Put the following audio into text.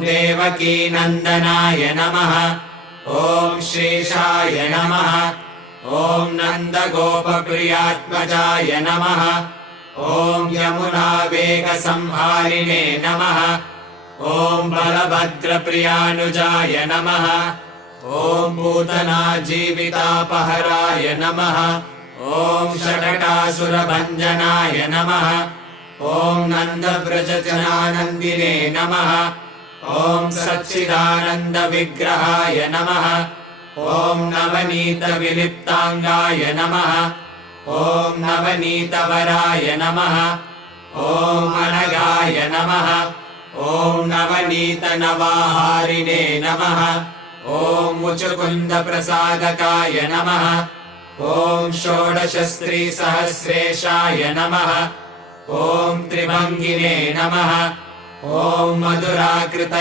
देवकीनन्दनाय नमः। ॐ श्रीशाय नमः। ॐ नन्दगोपप्रियात्मजाय नमः। ॐ यमुनावेगसंहारिणे नमः। ॐ बलभद्रप्रियानुजाय नमः। ॐ पूतनाजीवितापहराय नमः। ॐ षटकासुरभञ्जनाय नमः। ॐ नन्दव्रजजनानन्दिने नमः। ॐ सच्चिदानन्दविग्रहाय नमः। ॐ नवनीतविलिप्ताङ्गाय नमः। ॐ नवनीतवराय नमः। ॐ अनगाय नमः। ॐ नवनीतनवाहारिणे नमः। ॐ मुचुकुन्दप्रसादकाय नमः। ॐ षोडशस्त्रीसहस्रेशाय नमः। ॐ त्रिभङ्गिने नमः। ॐ मधुराकृत